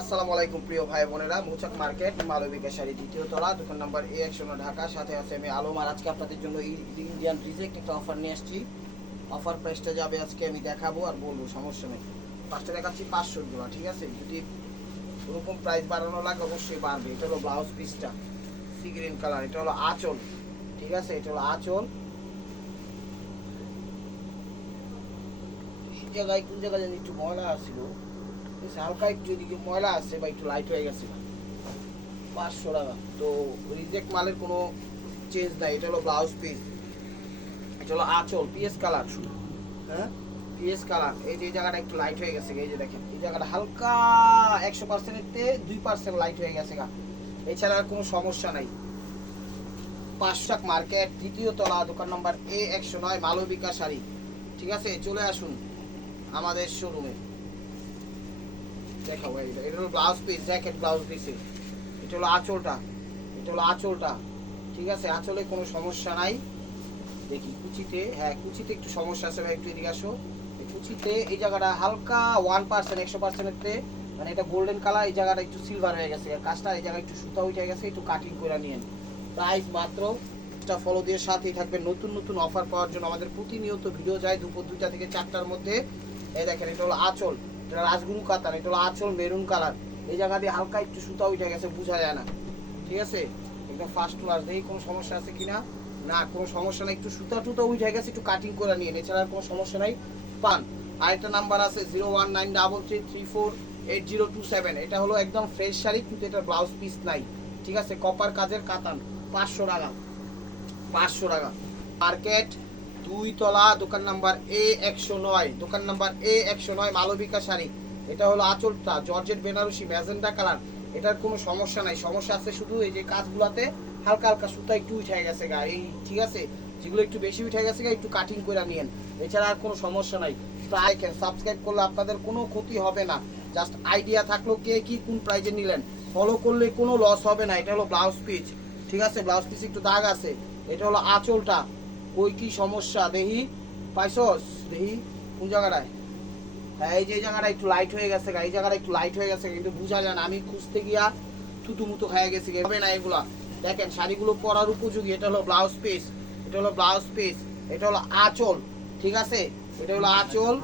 আসসালামু আলাইকুম প্রিয় ভাই বোনেরা, মুচাক মার্কেট মালবিকা শাড়ি দ্বিতীয় তলা, দোকান নাম্বার এ একশো ঢাকা, সাথে আছে আমি আলম। আর আজকে আপনাদের জন্য ইন্ডিয়ান রিজেক্ট একটা অফার নিয়ে আসছি। অফার প্রাইসটা যাবে আজকে আমি দেখাবো আর বলব, সমস্যা নেই। ফার্স্টে দেখাচ্ছি পাঁচশো জোড়া ঠিক আছে? যদি ওরকম প্রাইস বাড়ানো লাগে অবশ্যই বাড়বে। এটা হলো ব্লাউজ পিসটা সি গ্রিন কালার এটা হলো আঁচল, ঠিক আছে? এটা হলো আঁচল। এই জায়গায় কোন জায়গায় একটু ময়লা আসছিল হালকা একটু এদিকে ময়লা আছে বা একটু লাইট হয়ে গেছে। পাঁচশো টাকা। তো রিজেক্ট মালের কোনো চেঞ্জ নাই। এটা হলো ব্লাউজ পিস এটা হলো আঁচল পিএস কালার হ্যাঁ? পিএস কালার এই যে জায়গাটা একটু লাইট হয়ে গেছে এই যে দেখেন। এই জায়গাটা হালকা একশো পার্সেন্টের দুই পার্সেন্ট লাইট হয়ে গেছে গা। এছাড়া আর কোনো সমস্যা নাই। পাঁচশাক মার্কেট দ্বিতীয় তলা, দোকান নম্বর এ একশো নয়, মালবিকা শাড়ি। ঠিক আছে? চলে আসুন আমাদের শোরুমে এইটা এটা হলো ব্লাউজ জ্যাকেট ব্লাউজ এটা হলো আঁচলটা, এটা হলো আঁচলটা। ঠিক আছে? আঁচলে কোনো সমস্যা নাই। দেখি, কুচিতে হ্যাঁ কুচিতে একটু সমস্যা আছে ভাই আসো। কুচিতে এই জায়গাটা হালকা ওয়ান পার্সেন্ট একশো মানে এটা গোল্ডেন কালার এই জায়গাটা একটু সিলভার হয়ে গেছে। কাজটা এই জায়গায় একটু সুতা উঠে গেছে, একটু কাটিং করে নিয়েন। প্রাইস মাত্র একটা ফলো দিয়ে সাথেই থাকবে নতুন নতুন অফার পাওয়ার জন্য আমাদের প্রতিনিয়ত ভিডিও যায় দুপুর দুইটা থেকে চারটার মধ্যে। এই দেখেন, এটা হলো আঁচল। এটা রাজগুরু কাতার, এটা হলো আঁচল মেরুন কালার। এই জায়গা দিয়ে হালকা একটু সুতা উঠে গেছে, বোঝা যায় না। ঠিক আছে? একদম ফার্স্ট ক্লাস দেখি কোনো সমস্যা আছে কি না না কোনো সমস্যা নাই। একটু সুতা টুতা উঠে গেছে, একটু কাটিং করে নিয়ে এছাড়া কোনো সমস্যা নাই। পান। আরেকটা নাম্বার আছে zero one nine double three three four eight zero two seven এটা হলো একদম ফ্রেশ শাড়ি, কিন্তু এটা ব্লাউজ পিস নাই। ঠিক আছে? কপার কাজের কাতান, পাঁচশো টাকা। পাঁচশো টাকা। মার্কেট দুই তলা, দোকান নাম্বার এ একশো নয়। দোকান নাম্বার এ একশো নয়, মালবিকা শাড়ি। এটা হলো আঁচলটা, জর্জেট, বেনারসি, ম্যাজেন্টা কালার। এটার কোনো সমস্যা নাই। সমস্যা আছে শুধু এই যে কাজগুলাতে হালকা হালকা সুতা একটু উঠে গেছে গা। এই ঠিক আছে? যেগুলো একটু বেশি উঠে গেছে গা, একটু কাটিং করে নিয়েন। এছাড়া আর কোনো সমস্যা নাই। প্রায় সাবস্ক্রাইব করলে আপনাদের কোনো ক্ষতি হবে না। জাস্ট আইডিয়া থাকল কে কি কোন প্রাইজে নিলেন। ফলো করলে কোনো লস হবে না। এটা হলো ব্লাউজ পিস ঠিক আছে? ব্লাউজ পিস একটু দাগ আছে। এটা হলো আঁচলটা। কই কি সমস্যা? দেখি পাইছস? দেখি কোন জায়গাটায়? হ্যাঁ এই যে জায়গাটা একটু লাইট হয়ে গেছে গা, এই জায়গাটা একটু লাইট হয়ে গেছে কিন্তু বুঝা যায় না। আমি খুঁজতে গিয়া থুতু মুতু খাইয়া গেছি হবে না এগুলা। দেখেন শাড়িগুলো পরার উপযোগী। এটা হলো ব্লাউজ পিস এটা হলো ব্লাউজ পিস এটা হলো আঁচল ঠিক আছে? এটা হলো আঁচল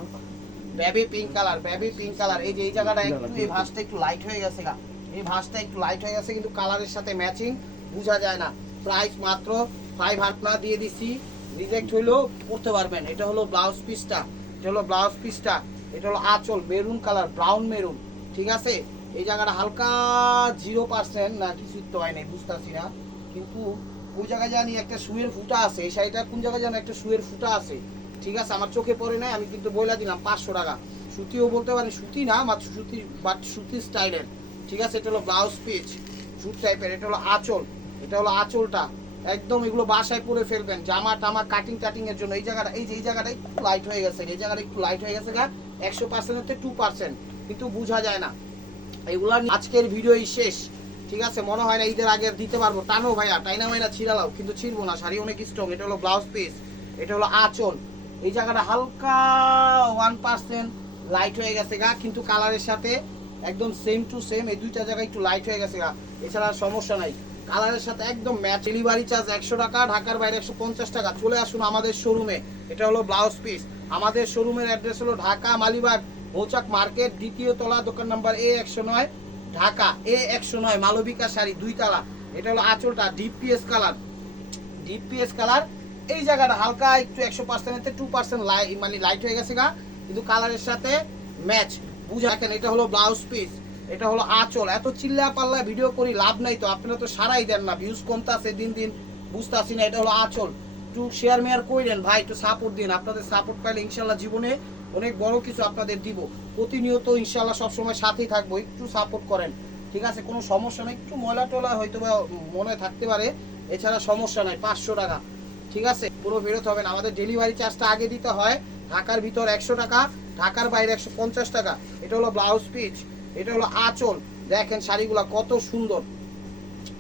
baby pink colour baby pink colour এই যে এই জায়গাটা একটু এই ভাঁজটা একটু লাইট হয়ে গেছে গা। এই ভাঁজটা একটু লাইট হয়ে গেছে কিন্তু কালারের সাথে ম্যাচিং বোঝা যায় না। প্রাইস মাত্র ফাইভ হান্ড্রেড দিয়ে দিছি। রিজেক্ট হইলেও পড়তে পারবেন। এটা হলো ব্লাউজ পিসটা এটা হলো ব্লাউজ পিসটা এটা হলো আঁচল মেরুন কালার ব্রাউন মেরুন ঠিক আছে? এই জায়গাটা হালকা জিরো পার্সেন্ট না কিছু তো হয় নাই, বুঝতেছি না। কিন্তু ওই জায়গায় জানি একটা শুয়ের ফুটা আছে। এই শাড়িটা কোন জায়গায় জানি একটা শুয়ের ফুটা আছে? ঠিক আছে? আমার চোখে পড়ে নাই, আমি কিন্তু বইলা দিলাম পাঁচশো টাকা। সুতিও বলতে পারি সুতি না, মাত্র সুতি বাট সুতি স্টাইলের ঠিক আছে? এটা হলো ব্লাউজ পিচ সুট টাইপের এটা হলো আঁচল। এটা হলো আঁচলটা। একদম এগুলো বাসায় পরে ফেলবেন। জামা টামা কাটিং কাটিং এর জন্য। এই জায়গাটা এই যে এই জায়গাটা একটু লাইট হয়ে গেছে। এই জায়গাটা একটু লাইট হয়ে গেছে গা। একশো পার্সেন্ট হচ্ছে টু পার্সেন্ট কিন্তু বোঝা যায় না। এগুলা আজকের ভিডিওই শেষ। ঠিক আছে? মনে হয় না ঈদের আগে দিতে পারব। টানো ভাইয়া টাইনা মাইনা ছিড়ালাও কিন্তু ছিড়বো না। শাড়ি অনেক স্ট্রং এটা হলো ব্লাউজ পিস এটা হলো আঁচল। এই জায়গাটা হালকা ওয়ান পার্সেন্ট লাইট হয়ে গেছে গা। কিন্তু কালারের সাথে একদম সেম টু সেম এই দুইটা জায়গায় একটু লাইট হয়ে গেছে গা। এছাড়া সমস্যা নাই। কালারের সাথে একদম ম্যাচ। ডেলিভারি চার্জ একশো টাকা, ঢাকার বাইরে একশো পঞ্চাশ টাকা। চলে আসুন আমাদের শোরুমে এটা হলো ব্লাউজ পিস আমাদের শোরুমের অ্যাড্রেস হলো ঢাকা, মালিবাগ মৌচাক মার্কেট, দ্বিতীয় তলা, দোকান নাম্বার এ একশো নয়, ঢাকা এ একশো নয়, মালবিকা শাড়ি, দুই তালা। এটা হলো আঁচলটা ডিপিএস কালার ডিপিএস কালার এই জায়গাটা হালকা, একটু একশো পার্সেন্টের টু পার্সেন্ট মানে লাইট হয়ে গেছে গা। কিন্তু কালারের সাথে ম্যাচ বুঝে রাখেন এটা হলো ব্লাউজ পিস এটা হলো আঁচল। এত চিল্লা পাল্লা ভিডিও করি, লাভ নাই তো। আপনারা তো সারাই দেন না। ভিউজ কমতে আছে, দিন দিন বুঝতেছি না, এটা হলো আঁচল। একটু শেয়ার মেয়ার কইলেন ভাই, একটু সাপোর্ট দিন। আপনাদের সাপোর্ট পাইলে ইনশাল্লাহ জীবনে অনেক বড় কিছু আপনাদের দিব। প্রতিনিয়ত ইনশাল্লাহ সবসময় সাথেই থাকব, একটু সাপোর্ট করেন। ঠিক আছে, কোনো সমস্যা নেই। একটু ময়লা টলা হয়তো বা মনে থাকতে পারে, এছাড়া সমস্যা নাই, পাঁচশো টাকা। ঠিক আছে, পুরো ফেরত হবে না আমাদের ডেলিভারি চার্জটা আগে দিতে হয়, ঢাকার ভিতর একশো টাকা, ঢাকার বাইরে একশো পঞ্চাশ টাকা। এটা হলো ব্লাউজ পিচ এটা হলো আঁচল। দেখেন শাড়িগুলো কত সুন্দর।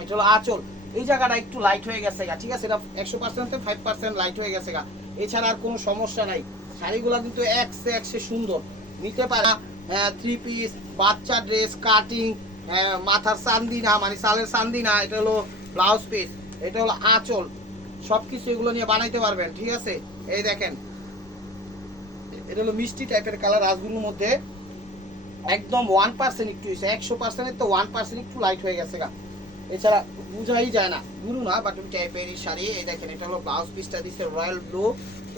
এটা হলো আঁচল। এই জায়গাটা একটু লাইট হয়ে গেছে গা, ঠিক আছে? এটা একশো পার্সেন্ট ফাইভ পার্সেন্ট লাইট হয়ে গেছে গা। এছাড়া আর কোনো সমস্যা নাই। শাড়িগুলো কিন্তু একশে একশে সুন্দর। নিতে পারা হ্যাঁ থ্রি পিস বাচ্চা ড্রেস কাটিং হ্যাঁ মাথার সান্দিনা মানে সালের সান্দিনা এটা হলো ব্লাউজ পিস এটা হলো আঁচল। সব কিছু এগুলো নিয়ে বানাইতে পারবেন, ঠিক আছে? এই দেখেন, এটা হলো মিষ্টি টাইপের কালার রাজগুলোর মধ্যে একদম ওয়ান পার্সেন্ট একটু হয়েছে। একশো পার্সেন্টের তো ওয়ান পার্সেন্ট একটু লাইট হয়ে গেছে গা। এছাড়া বোঝাই যায় না। গুরু না বাট টাইপের শাড়ি। এই দেখেন, এটা হলো ব্লাউজ পিসটা দিচ্ছে রয়্যাল ব্লু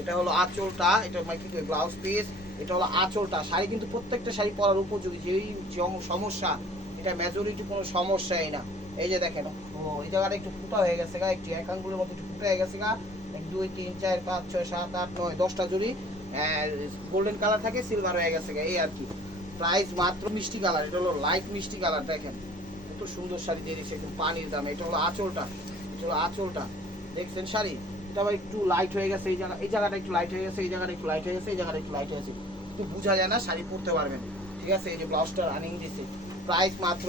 এটা হলো আঁচলটা। এটা মানে কি ব্লাউজ পিস এটা হলো আঁচলটা। শাড়ি কিন্তু প্রত্যেকটা শাড়ি পরার উপযোগী। যেই সমস্যা, এটা মেজরিটি কোনো সমস্যাই না। এই যে দেখেন, ও, এই জায়গাটা একটু ফুটা হয়ে গেছে গা। একটু এক মধ্যে একটু ফুটা হয়ে গেছে গা। এক, দুই, তিন, চার, পাঁচ, ছয়, সাত, আট, নয়, দশটা জুড়ি গোল্ডেন কালার থাকে সিলভার হয়ে গেছে গা। এই আর কি। প্রাইস মাত্র মিষ্টি কালার, এটা হলো লাইট মিষ্টি কালার, দেখেন। কত সুন্দর শাড়ি দিয়ে দিয়েছে, একদম পানির দাম। এটা হলো আঁচলটা, এটা হলো আঁচলটা। দেখছেন শাড়ি? এটা আবার একটু লাইট হয়ে গেছে, এই জায়গা এই জায়গাটা একটু লাইট হয়ে গেছে, এই জায়গাটা একটু লাইট হয়ে গেছে, এই জায়গাটা একটু লাইট হয়ে গেছে। একটু বোঝা যায় না, শাড়ি পরতে পারবেন। ঠিক আছে? এই যে ব্লাউজটা রানিং দিছে। প্রাইস মাত্র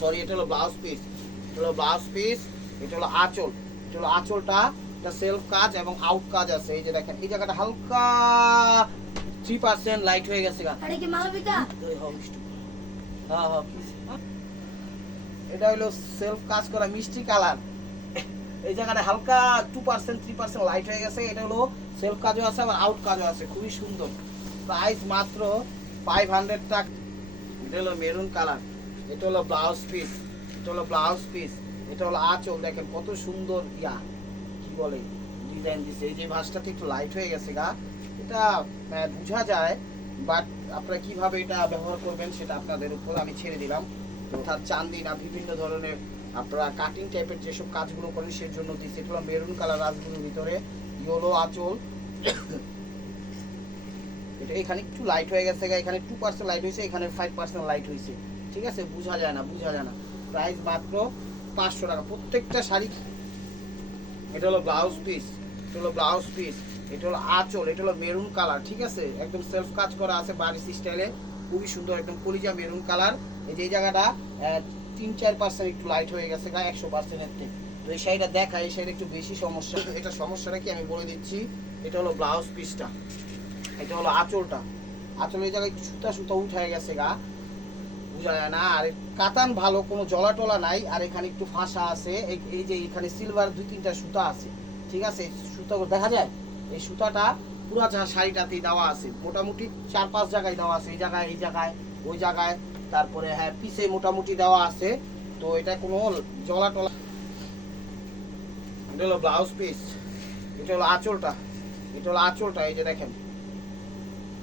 সরি এটা হলো ব্লাউজ পিস এটা হলো ব্লাউজ পিস এটা হলো আঁচল। এটা হলো আঁচলটা, এটা সেলফ কাজ এবং আউট কাজ আছে। এই যে দেখেন, এই জায়গাটা হালকা থ্রি পার্সেন্ট লাইট হয়ে গেছে গা। হ্যাঁ, হ্যাঁ। এটা হলো সেলফ কাজ করা মিষ্টি কালার। এই জায়গাটা হালকা two percent three percent light হয়ে গেছে। এটা হলো সেলফ কাজও আছে আবার আউট কাজও আছে। খুবই সুন্দর। প্রাইস মাত্র ফাইভ হান্ড্রেড টাকা। এটা হলো মেরুন কালার এটা হলো ব্লাউজ পিস এটা হলো ব্লাউজ পিস এটা হলো আঁচল। দেখেন কত সুন্দর ইয়া। কি বলে? ডিজাইন দিছে। এই যে ভাঁজটাতে একটু লাইট হয়ে গেছে গা। এটা বোঝা যায় বাট আপনারা কীভাবে এটা ব্যবহার করবেন সেটা আপনাদের উপর আমি ছেড়ে দিলাম। অর্থাৎ চান্দি না, বিভিন্ন ধরনের আপনারা কাটিং টাইপের যেসব কাজগুলো করেন সেই জন্য দিচ্ছি এটা মেরুন কালার রাজগুলোর ভিতরে ইয়েলো আঁচল। এটা এখানে একটু লাইট হয়ে গেছে এখানে টু পার্সেন্ট লাইট হয়েছে, এখানে ফাইভ পার্সেন্ট লাইট হয়েছে। ঠিক আছে? বোঝা যায় না, বোঝা যায় না। প্রাইস মাত্র পাঁচশো টাকা। প্রত্যেকটা শাড়ি, এটা হলো ব্লাউজ পিস এটা হলো ব্লাউজ পিস এটা হলো আঁচল, এটা হলো মেরুন কালার ঠিক আছে? একদম সেলফ কাজ করা আছে বারিশ স্টাইলে খুবই সুন্দর, একদম কলিজা মেরুন কালার এই যে এই জায়গাটা তিন চার পার্সেন্ট একটু লাইট হয়ে গেছে গা, একশো পার্সেন্টের থেকে। তো এই শাড়িটা দেখা, এই শাড়িটা একটু বেশি সমস্যা। এটা সমস্যাটা কি আমি বলে দিচ্ছি, এটা হলো ব্লাউজ পিসটা এটা হলো আঁচলটা। আঁচল এই জায়গায় একটু সুতা সুতা উঠে গেছে গা। বোঝা যায় না। আর কাতান ভালো, কোনো জলা টলা নাই। আর এখানে একটু ফাঁসা আছে। এই- যে এখানে সিলভার দুই তিনটা সুতা আছে। ঠিক আছে? সুতাগুলো দেখা যায়? এই সুতাটা পুরা শাড়িটাতেই দেওয়া আছে। মোটামুটি চার পাঁচ জায়গায় দেওয়া আছে। এই জায়গায় এই জায়গায়, ওই জায়গায়। তারপরে হ্যাঁ পিছে মোটামুটি দেওয়া আছে। তো এটা কোনো জলা টলা এটা হলো ব্লাউজ পিস এটা হলো আঁচলটা। এটা হলো আঁচলটা, এই যে দেখেন।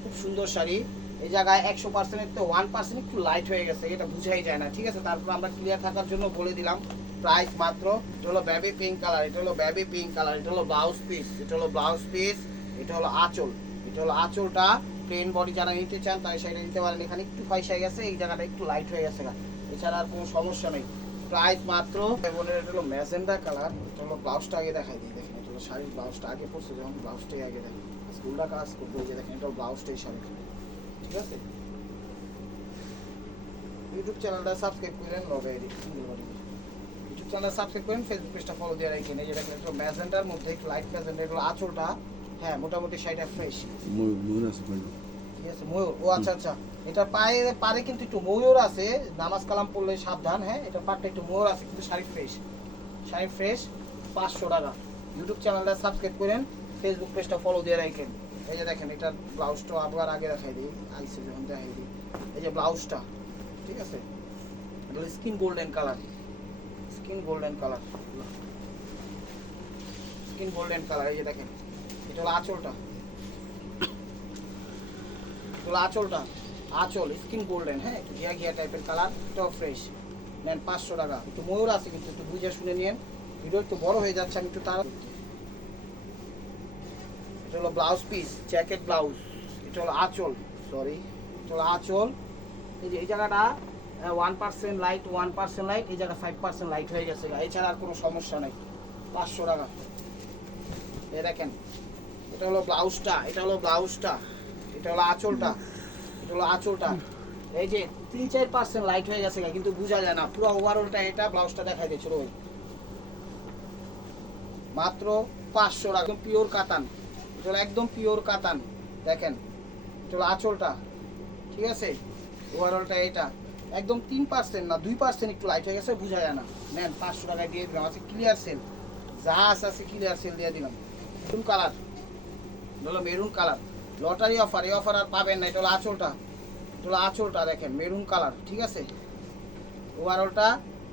খুব সুন্দর শাড়ি। এই জায়গায় একশো পার্সেন্টের তো ওয়ান পার্সেন্ট একটু লাইট হয়ে গেছে, এটা বুঝাই যায় না। ঠিক আছে, তারপর আমরা ক্লিয়ার থাকার জন্য বলে দিলাম। প্রাইস মাত্র এটা হলো ব্যাবি পিঙ্ক কালার এটা হলো ব্যাবি পিঙ্ক কালার এটা হলো ব্লাউজ পিস এটা হলো ব্লাউজ পিস এটা হলো আঁচল এটা হলো আঁচলটা প্লেন বডি যারা নিতে চান তাই সেটা নিতে পারেন এখানে একটু ফাইসা গেছে এই জায়গাটা একটু লাইট হয়ে গেছে। এছাড়া আর কোনো সমস্যা নেই প্রাইস মাত্র এবারে এটা হলো ম্যাজেন্ডা কালার এটা হলো ব্লাউজটা আগে দেখাই দিই দেখেন এটা হলো শাড়ির ব্লাউজটা আগে পড়ছে যখন ব্লাউজটাই আগে দেখেন স্কুলটা কাজ এই যে দেখেন এটা ব্লাউজটাই শাড়ি ঠিক আছে ইউটিউব চ্যানেলটা সাবস্ক্রাইব করেন লবে ইউটিউব চ্যানেল সাবস্ক্রাইব করেন ফেসবুক পেজটা ফলো দিয়ে রাখেন। এই যে দেখেন এটা ম্যাজেন্টার মধ্যে একটু লাইট ম্যাজেন্টা এগুলো আঁচলটা হ্যাঁ মোটামুটি শাড়িটা ফ্রেশ ঠিক আছে ময়ূর ও আচ্ছা আচ্ছা। এটা পায়ে পারে কিন্তু একটু ময়ূর আছে নামাজ কালাম পড়লে সাবধান হ্যাঁ এটা পাটটা একটু ময়ূর আছে কিন্তু শাড়ি ফ্রেশ শাড়ি ফ্রেশ পাঁচশো টাকা। ইউটিউব চ্যানেলটা সাবস্ক্রাইব করেন ফেসবুক পেজটা ফলো দিয়ে রাখেন। এই যে দেখেন এটা ব্লাউজটা আবার আগে দেখাই দিই আইসে যখন দেখাই দিই। এই যে ব্লাউজটা ঠিক আছে? এটা skin golden colour skin golden colour skin golden colour এই যে দেখেন, এটা হলো আঁচলটা। হলো আঁচলটা। আঁচল স্কিন গোল্ডেন হ্যাঁ একটু ঘিয়া ঘিয়া টাইপের কালার এটাও ফ্রেশ নেন পাঁচশো টাকা। একটু ময়ূর আছে, কিন্তু একটু বুঝে শুনে নিন ভিডিও একটু বড় হয়ে যাচ্ছে, আমি একটু তারা এটা হলো ব্লাউজ পিস জ্যাকেট ব্লাউজ এটা হলো আঁচল সরি এটা হলো আঁচল। এই যে এই জায়গাটা one percent light one percent light এই জায়গা ফাইভ পার্সেন্ট লাইট হয়ে গেছে এছাড়া আর কোনো সমস্যা নেই। পাঁচশো টাকা। এ দেখেন, এটা হলো ব্লাউজটা, এটা হলো ব্লাউজটা, এটা হলো আঁচলটা, এটা হলো আঁচলটা। এই যে তিন চার পার্সেন্ট লাইট হয়ে গেছে কিন্তু বোঝা যায় না। পুরো ওভারঅলটা এটা, ব্লাউজটা দেখাই দিয়েছিল ওই মাত্র পাঁচশো একদম পিওর কাতান এটা একদম পিওর কাতান দেখেন, এটা হলো আঁচলটা। ঠিক আছে? ওভারঅলটা এটা। একদম তিন পার্সেন্ট না, দুই পার্সেন্ট একটু লাইট হয়ে গেছে বোঝা যায় না। নেন, পাঁচশো টাকায় দিয়ে দিলাম, আছে ক্লিয়ার সেল যা আছে আছে ক্লিয়ার সেল দিয়ে দিলাম। মেরুন কালার হলো মেরুন কালার লটারি অফার এই অফার আর পাবেন না, এটা হলো আঁচলটা। এটা হলো আঁচলটা, দেখেন মেরুন কালার ঠিক আছে? ওভারঅলটা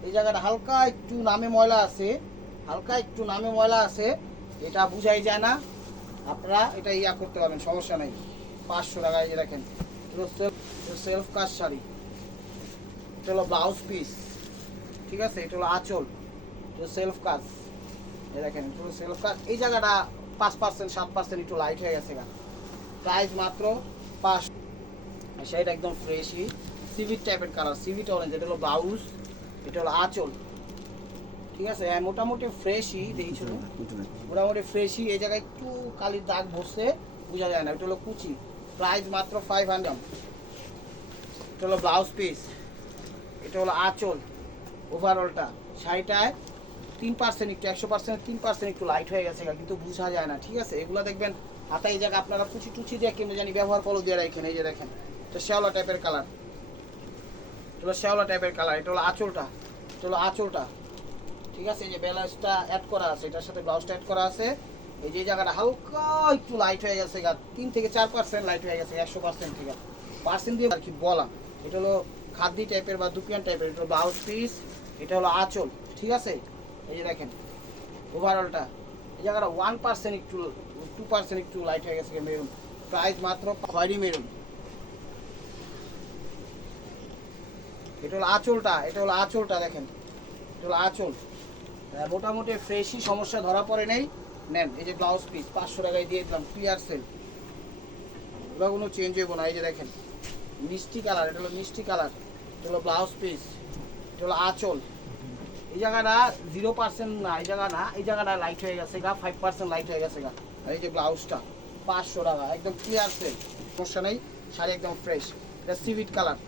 এই জায়গাটা হালকা একটু নামে ময়লা আছে, হালকা একটু নামে ময়লা আছে, এটা বুঝাই যায় না। আপনারা এটা ইয়া করতে পারবেন, সমস্যা নেই। পাঁচশো টাকায় দেখেন সেলফ কাজ শাড়ি। এটা হলো ব্লাউজ পিস ঠিক আছে? এটা হলো আঁচল, এটা সেলফ কাজ দেখেন, এটা সেলফ কাজ এই জায়গাটা পাঁচ পার্সেন্ট সাত পার্সেন্ট একটু লাইট হয়ে গেছে প্রাইস মাত্র পাঁচ সেটা একদম ফ্রেশই সিভিট টাইপের কালার সিভিট অরেঞ্জ এটা হলো ব্লাউজ এটা হলো আঁচল। ঠিক আছে? হ্যাঁ মোটামুটি ফ্রেশই দেখছিল মোটামুটি ফ্রেশই এই জায়গায় একটু কালির দাগ বসছে বোঝা যায় না। এটা হলো কুচি। প্রাইস মাত্র ফাইভ হান্ড্রেড এটা হলো ব্লাউজ পিস এটা হলো আঁচল ওভারঅলটা শাড়িটায় তিন পার্সেন্ট একটু, একশো পার্সেন্ট তিন পার্সেন্ট একটু লাইট হয়ে গেছে কিন্তু বোঝা যায় না, ঠিক আছে? এগুলো দেখবেন, হাতে এই জায়গা আপনারা কুচি টুচি দিয়ে কেমন জানি ব্যবহার করো দিয়ে রাখেন, এই যে দেখেন, এটা শ্যাওলা টাইপের কালার এটা হলো শ্যাওলা টাইপের কালার এটা হলো আঁচলটা, এটা হলো আঁচলটা। ঠিক আছে? এই যে ব্যালেন্সটা অ্যাড করা আছে, এটার সাথে ব্লাউজটা অ্যাড করা আছে। এই যে জায়গাটা হালকা একটু লাইট হয়ে গেছে গা, তিন থেকে চার পার্সেন্ট লাইট হয়ে গেছে, একশো পার্সেন্ট থেকে। পার্সেন্ট দিয়ে আর কি বলা, এটা হলো খাদ্যি টাইপের বা দুপিয়ান টাইপের এটা ব্লাউজ পিস, এটা হলো আঁচল, ঠিক আছে? এই যে দেখেন ওভারঅলটা এই জায়গাটা ওয়ান পার্সেন্ট একটু টু পার্সেন্ট একটু লাইট হয়ে গেছে মেরুন প্রাইস মাত্র খয়েরি মেরুন এটা হলো আঁচলটা, এটা হলো আঁচলটা দেখেন। এটা হলো আঁচল। মোটামুটি ফ্রেশই সমস্যা ধরা পড়ে নেই। নেন, এই যে ব্লাউজ পিস পাঁচশো টাকায় দিয়ে দিলাম ক্লিয়ার সেল এগুলো কোনো চেঞ্জ হইব না, এই যে দেখেন। মিষ্টি কালার, এটা হলো মিষ্টি কালার, এটা হলো ব্লাউজ পিস এটা হলো আঁচল। এই জায়গাটা জিরো পার্সেন্ট না, এই জায়গা না, এই জায়গাটা লাইট হয়ে গেছে গা ফাইভ পার্সেন্ট লাইট হয়ে গেছে গা। আর এই যে ব্লাউজটা পাঁচশো টাকা, একদম ক্লিয়ার সেল সমস্যা নেই, শাড়ি একদম ফ্রেশ এটা সিভিট কালার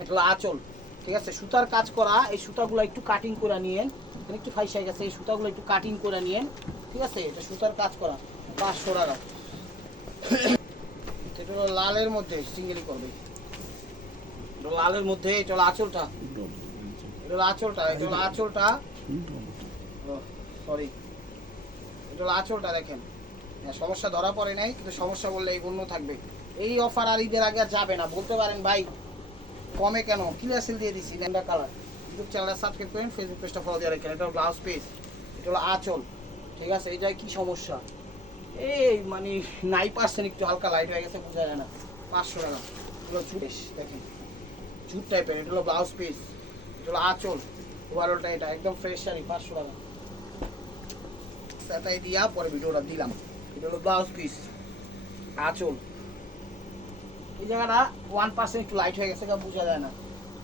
এটা হলো আঁচল, ঠিক আছে? সুতার কাজ করা, এই সুতাগুলো একটু কাটিং করে নিয়েন একটু ফাইসা গেছে, এই সুতাগুলো একটু কাটিং করে নিয়েন, ঠিক আছে? এটা সুতার কাজ করা, পাঁচশো টাকা। এটা লালের মধ্যে, সিঙ্গেলি করবে। লালের মধ্যে এটা হলো আঁচলটা। এটা হলো আঁচলটা এটা হলো আঁচলটা। সরি এটা হলো আঁচলটা দেখেন। হ্যাঁ, সমস্যা ধরা পড়ে নাই কিন্তু সমস্যা বললে এই গণ্য থাকবে। এই অফার আর ঈদের আগে যাবে না বলতে পারেন ভাই কমে কেন? ক্লিয়ার সেল দিয়ে দিছি ল্যান্ডা কালার ইউটিউব চ্যানেলটা সাবস্ক্রাইব করেন ফেসবুক পেজটা ফলো দিয়ে রাখেন এটা ব্লাউজ পেজ এটা হলো আঁচল। ঠিক আছে জায়গায় কী সমস্যা? এই মানে নাই পার্সেন্ট একটু হালকা লাইট হয়ে গেছে বোঝা যায় না। পাঁচশো টাকা। এগুলো দেখেন। জুট টাইপের এটা হলো ব্লাউজ পিস এটা হলো আঁচল ওভারঅলটা এটা একদম ফ্রেশ শাড়ি পাঁচশো টাকা। সেটাই দিয়া পরে ভিডিওটা দিলাম। এটা হলো ব্লাউজ পিস আঁচল। এই জায়গাটা ওয়ান পার্সেন্ট একটু লাইট হয়ে গেছে বোঝা যায় না।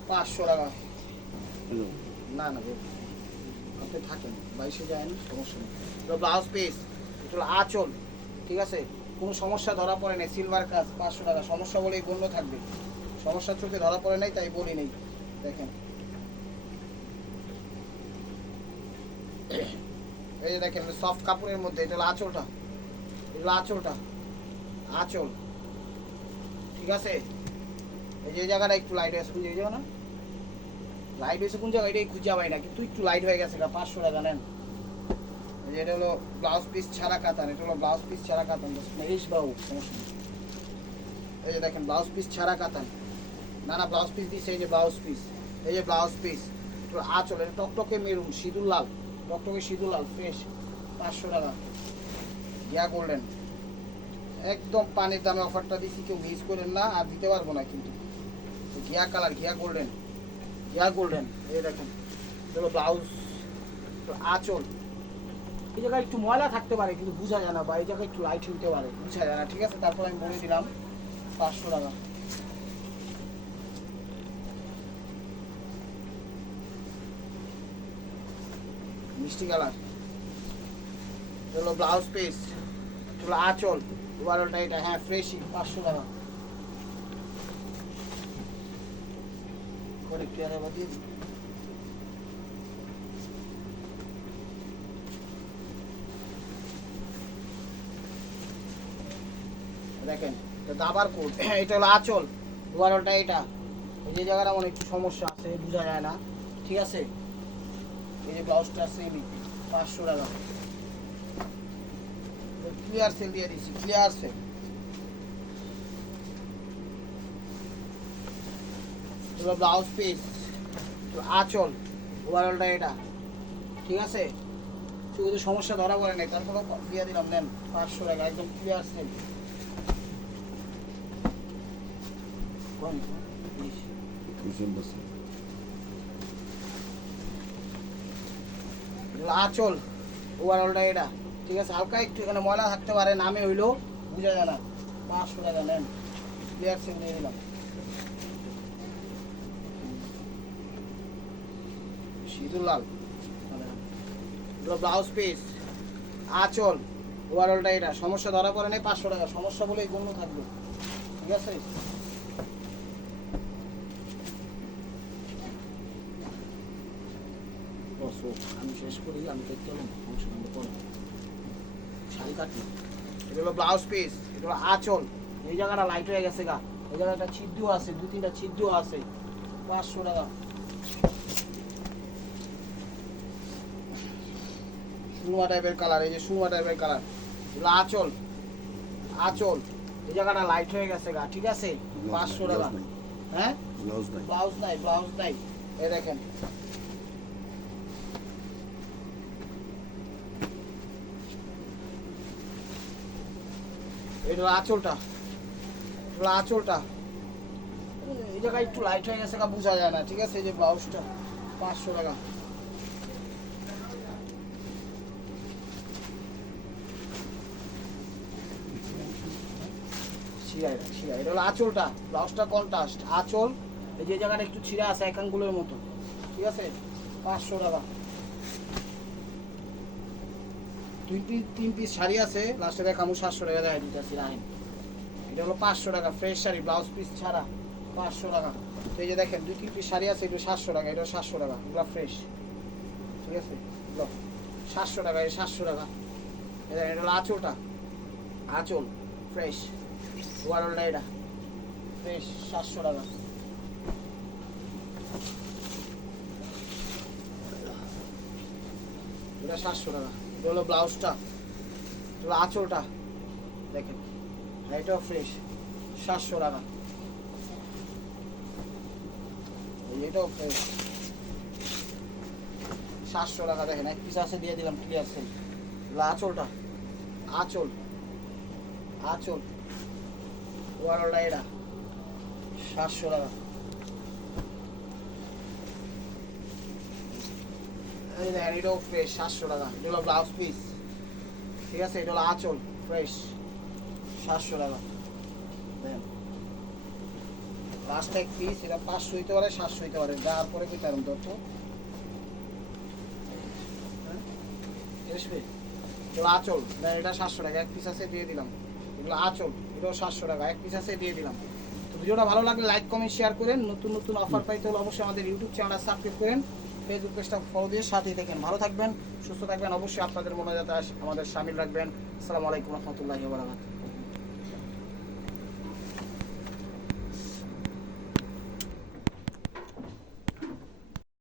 পাঁচশো টাকা। না না আপনি থাকেন বাইশে যায়নি সমস্যা নেই। এটা ব্লাউজ পিস এটা হলো আঁচল ঠিক আছে? কোনো সমস্যা ধরা পড়ে নাই সিলভার কাজ পাঁচশো টাকা। সমস্যা বলেই গণ্য থাকবে। সমস্যা চোখে ধরা পড়ে নাই, তাই বলি নেই। দেখেন। এই যে দেখেন সফট কাপড়ের মধ্যে, এটা আঁচলটা। এটা হলো আঁচলটা। আঁচল। ঠিক আছে? এই যে জায়গাটা একটু লাইট হয়েছে কোন জায়গা না? লাইট হয়েছে কোন জায়গায়? এটাই খুঁজে পাই না, কিন্তু একটু লাইট হয়ে গেছে পাঁচশো টাকা, নেন। এই যে এটা হলো ব্লাউজ পিস ছাড়া কাতান, এটা হলো ব্লাউজ পিস ছাড়া কাতান। মহেশ বাবু এই যে দেখেন ব্লাউজ পিস ছাড়া কাতান। না না ব্লাউজ পিস দিচ্ছে এই যে ব্লাউজ পিস এই যে ব্লাউজ পিস আঁচল এটা টকটকে মেরুন, সিঁদুর লাল, টকটকে সিঁদুর লাল ফ্রেশ পাঁচশো টাকা। গিয়া গোল্ডেন একদম পানির দামে অফারটা দিচ্ছি কেউ মিস করেন না, আর দিতে পারব না কিন্তু। ঘিয়া কালার ঘিয়া গোল্ডেন ঘিয়া গোল্ডেন এই দেখেন। চলো ব্লাউজ আঁচল। এই জায়গায় একটু ময়লা থাকতে পারে, কিন্তু বোঝা যায় না, বা এই জায়গায় একটু লাইট হইতে পারে। বোঝা যায় না, ঠিক আছে? তারপর আমি বলে দিলাম, পাঁচশো টাকা। মিষ্টি কালার। হলো ব্লাউজ পিস হলো আঁচল ওভারঅলটা এটা হ্যাঁ ফ্রেশই পাঁচশো টাকা। করে আর দিয়ে দেখেন দাবার কোট এটা হলো আঁচল দুয়ারটা এটা। এই যে জায়গাটা অনেক একটু সমস্যা আছে, বোঝা যায় না। ঠিক আছে? এই যে ব্লাউজটা সেমই পাঁচশো টাকা। ক্লিয়ার সেল দিয়ে দিচ্ছি ক্লিয়ার সেল ব্লাউজ পিস আঁচল ওভারঅলটা এটা। ঠিক আছে? শুধু সমস্যা ধরা পড়ে নাই তারপরে দিয়ে দিলাম, নেন, পাঁচশো টাকা, একদম ক্লিয়ার সেল আঁচল ওভারঅলটা এটা। ঠিক আছে? হালকা একটু এখানে ময়লা থাকতে পারে, নামে হইল বুঝা যায় না। পাঁচশো টাকা নেন। ক্লিয়ার সেল দিয়ে দিলাম। সিঁদুর ব্লাউজ পিস আঁচল ওভারঅলটা এটা। সমস্যা ধরা পড়ে নেই, পাঁচশো টাকা। সমস্যা বলেই গণ্য থাকবে। ঠিক আছে বস, ও, আমি শেষ করি আমি দেখতে হলাম অংশ পরে শাড়ি কাটলি এটা হলো ব্লাউজ পিস এটা হলো আঁচল। এই জায়গাটা লাইট হয়ে গেছে গা। এই জায়গাটা ছিদ্র আছে দু তিনটা ছিদ্র আছে। পাঁচশো টাকা। সুরমা টাইপের কালার এই যে সুরমা টাইপের কালার এগুলো আঁচল। আঁচল। এই জায়গাটা লাইট হয়ে গেছে গা ঠিক আছে? পাঁচশো টাকা। হ্যাঁ? ব্লাউজ নাই। ব্লাউজ নাই ব্লাউজ নাই। এই দেখেন। এটা আঁচলটা এটা আঁচলটা। এই জায়গায় একটু লাইট হয়ে গেছে বোঝা যায় না, ঠিক আছে? এই যে ব্লাউজটা পাঁচশো টাকা। ছিঁড়া এটা ছিঁড়া। এটা হলো ব্লাউজটা কন্ট্রাস্ট আঁচল, এই যে জায়গাটা একটু ছিঁড়া আছে একাঙ্গুলের মতো, ঠিক আছে? পাঁচশো টাকা। দুই পিস তিন পিস শাড়ি আছে লাস্টে দেখামু সাতশো টাকা দেখা দিতেছি রাখেন এটা হলো পাঁচশো টাকা ফ্রেশ শাড়ি ব্লাউজ পিস ছাড়া পাঁচশো টাকা। তো এই যে দেখেন দুই তিন পিস শাড়ি আছে এগুলো সাতশো টাকা এটা সাতশো টাকা এগুলো ফ্রেশ ঠিক আছে? সাতশো টাকা এই সাতশো টাকা। দেখেন, এটা হলো আঁচলটা। আঁচল ফ্রেশ ওয়ারলটা এটা। ফ্রেশ সাতশো টাকা। এটা সাতশো টাকা। এটা হলো ব্লাউজটা এটা হলো দেখেন, এটাও ফ্রেশ সাতশো টাকা। এটাও ফ্রেশ সাতশো টাকা, দেখেন, এক পিস আছে, দিয়ে দিলাম ক্লিয়ার সেল আঁচলটা, আঁচল আঁচল ওয়ারলটা এটা, সাতশো টাকা। এই এটাও ফ্রেশ সাতশো টাকা। ব্লাউজ পিস ঠিক আছে, এটা আঁচল ফ্রেশ সাতশো টাকা। এক পিস এটা পাঁচশো পারে, সাতশো পারে। পরে এগুলো আঁচল। এটা সাতশো টাকা। এক দিয়ে দিলাম। এগুলো আঁচল, এটাও সাতশো টাকা। এক দিয়ে দিলাম। তো ভালো লাগলে লাইক কমেন্ট শেয়ার করেন। নতুন নতুন অফার পাইতে হলে অবশ্যই আমাদের ইউটিউব চ্যানেলটা সাবস্ক্রাইব করেন। ফেসবুক পেজটা ফলো দিয়ে সাথেই থাকেন। ভালো থাকবেন, সুস্থ থাকবেন, অবশ্যই আপনাদের মনে যাতে আমাদের সামিল রাখবেন। আসসালামু আলাইকুম রহমতুল্লাহি বারাকাতুহু।